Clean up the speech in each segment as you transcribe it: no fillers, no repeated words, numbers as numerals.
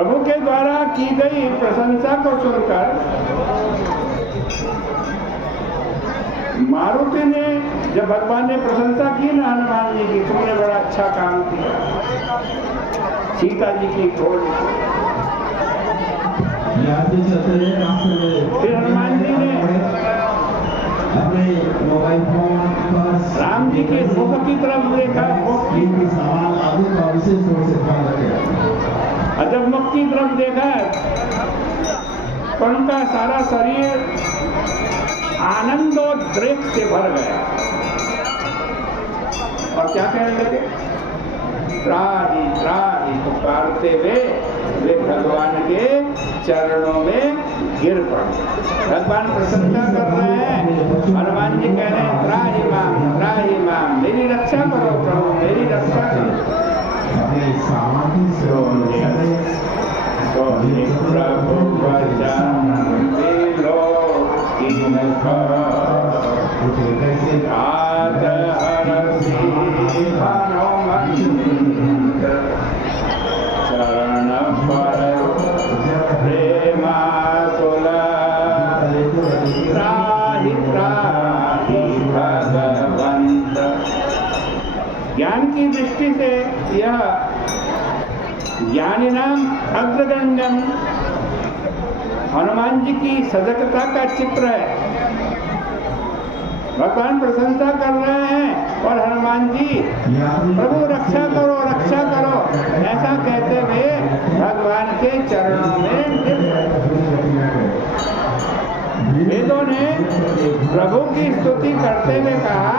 प्रभु के द्वारा की गई प्रशंसा को सुनकर मारुति ने, जब भगवान ने प्रशंसा की ना हनुमान जी की, तुमने बड़ा अच्छा काम किया सीता जी की खोज। फिर हनुमान जी ने अपने मोबाइल फोन पर राम जी के मुख की तरफ देखा, और जब मुख की तरफ देखा तो उनका सारा शरीर आनंदोद्रेक से भर गया और क्या कहने लगे, त्राहि त्राहि पुकारते हुए वे भगवान के चरणों में गिर पड़े। भगवान प्रशंसा कर रहे हैं, हनुमान जी कह रहे हैं त्राहि माम, मेरी रक्षा करो प्रभु, मेरी रक्षा करो। सोने प्रभु वचन मिलो कीन घात हरसि हनुमंत चरण पर प्रेमाकुल त्राहि त्राहि भगवंत। ज्ञान की दृष्टि से यह ज्ञानिनाम अग्रगण्यम हनुमान जी की सजगता का चित्र है। भगवान प्रशंसा कर रहे हैं और हनुमान जी प्रभु रक्षा करो रक्षा करो ऐसा कहते हुए भगवान के चरणों में गिर पड़े। वेदों ने प्रभु की स्तुति करते हुए कहा,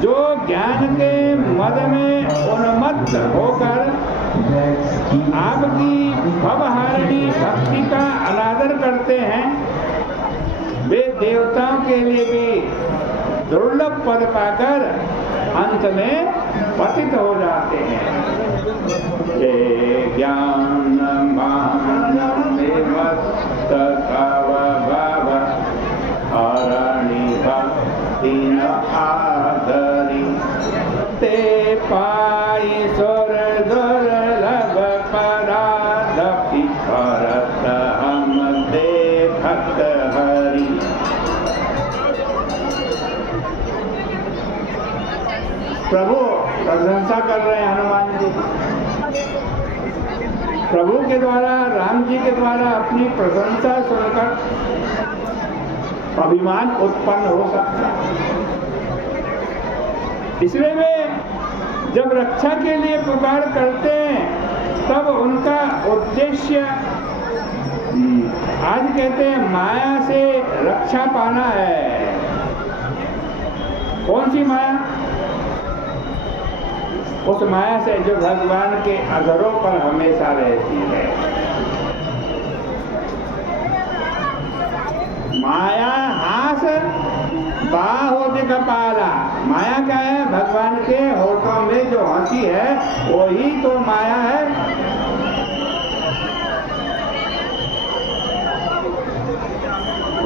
जो ज्ञान के मद में उन्मत्त होकर आपकी भवहारिणी भक्ति का अनादर करते हैं, वे देवताओं के लिए भी दुर्लभ पद पाकर अंत में पतित हो जाते हैं। ये ज्ञान मस्त कव भव हरणि भक्ति न आदरी, ते पाई सुर दुर्लभ परादपि भरत हम देखत हरि। प्रभु प्रशंसा कर रहे हैं हनुमान जी, प्रभु के द्वारा राम जी के द्वारा अपनी प्रशंसा सुनकर अभिमान उत्पन्न हो सकता है। इसलिए वे जब रक्षा के लिए पुकार करते हैं तब उनका उद्देश्य आज कहते हैं माया से रक्षा पाना है। कौन सी माया? उस माया से जो भगवान के अधरों पर हमेशा रहती है। माया हास बाहों कपाला, माया क्या है? भगवान के होठों में जो हंसी है वही तो माया है।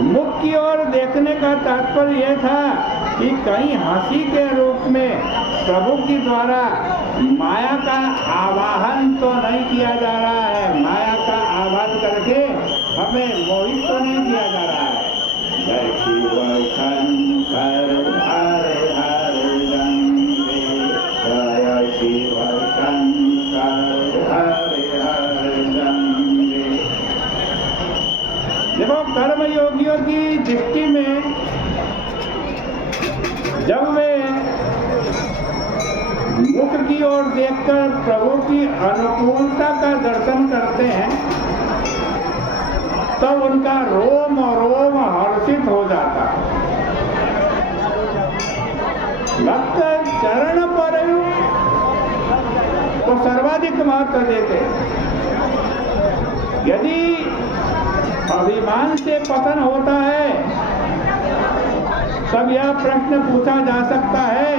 मुख की ओर देखने का तात्पर्य यह था कि कहीं हंसी के रूप में प्रभु की द्वारा माया का आवाहन तो नहीं किया जा रहा है, माया का आवाहन करके हमें मोहित तो नहीं किया जा रहा है। जय शिव शंकर हरे हरे रंगे, जय शिव शंकर हरे हरे रंगे। देखो कर्म योगियों की दृष्टि में जब वे मुख की ओर देखकर प्रभु की अनुकूलता का दर्शन करते हैं तब उनका रोम रोम हर्षित हो जाता। भक्त चरण पर तो सर्वाधिक महत्व देते। यदि अभिमान से पतन होता है तब यह प्रश्न पूछा जा सकता है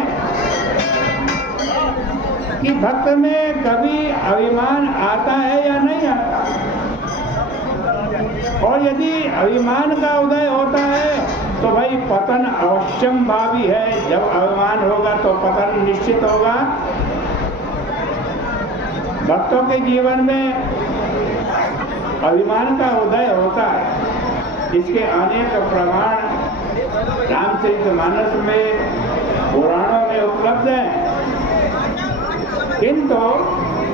कि भक्त में कभी अभिमान आता है या नहीं आता। और यदि अभिमान का उदय होता है तो भाई पतन अवश्यंभावी है। जब अभिमान होगा तो पतन निश्चित होगा। भक्तों के जीवन में अभिमान का उदय होता है। इसके अनेक प्रमाण रामचरितमानस में, पुराणों में उपलब्ध हैं। किंतु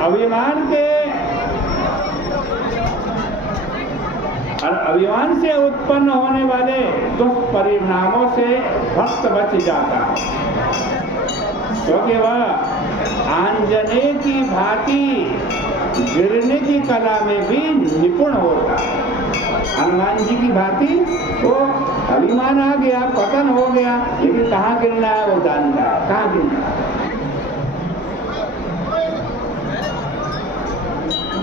अभिमान से उत्पन्न होने वाले दुष्परिणामों से भक्त बच जाता है, क्योंकि वह आंजने की भांति गिरने की कला में भी निपुण होता है। हनुमान जी की भांति वो अभिमान आ गया, पतन हो गया, लेकिन कहाँ गिरना है वो जानता है, कहाँ गिरना है।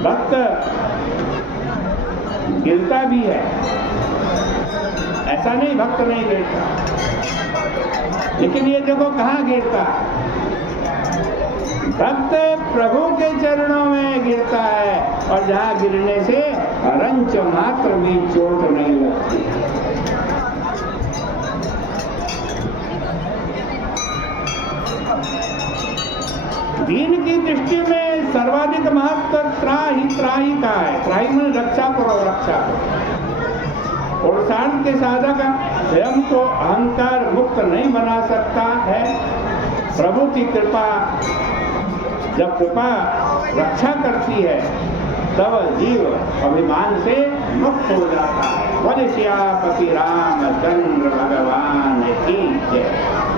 भक्त गिरता भी है, ऐसा नहीं भक्त नहीं गिरता, लेकिन ये देखो कहाँ गिरता है। भक्त प्रभु के चरणों में गिरता है, और जहाँ गिरने से रंच मात्र भी चोट नहीं लगती। दीन की दृष्टि में सर्वाधिक महत्व त्राही का है। त्राही में रक्षा करो, रक्षा करो। पुरुषार्थ के साधक स्वयं को अहंकार मुक्त नहीं बना सकता है। प्रभु की कृपा, जब कृपा रक्षा करती है, तब जीव अभिमान से मुक्त हो जाता है। बोले सियापति रामचंद्र भगवान की जय।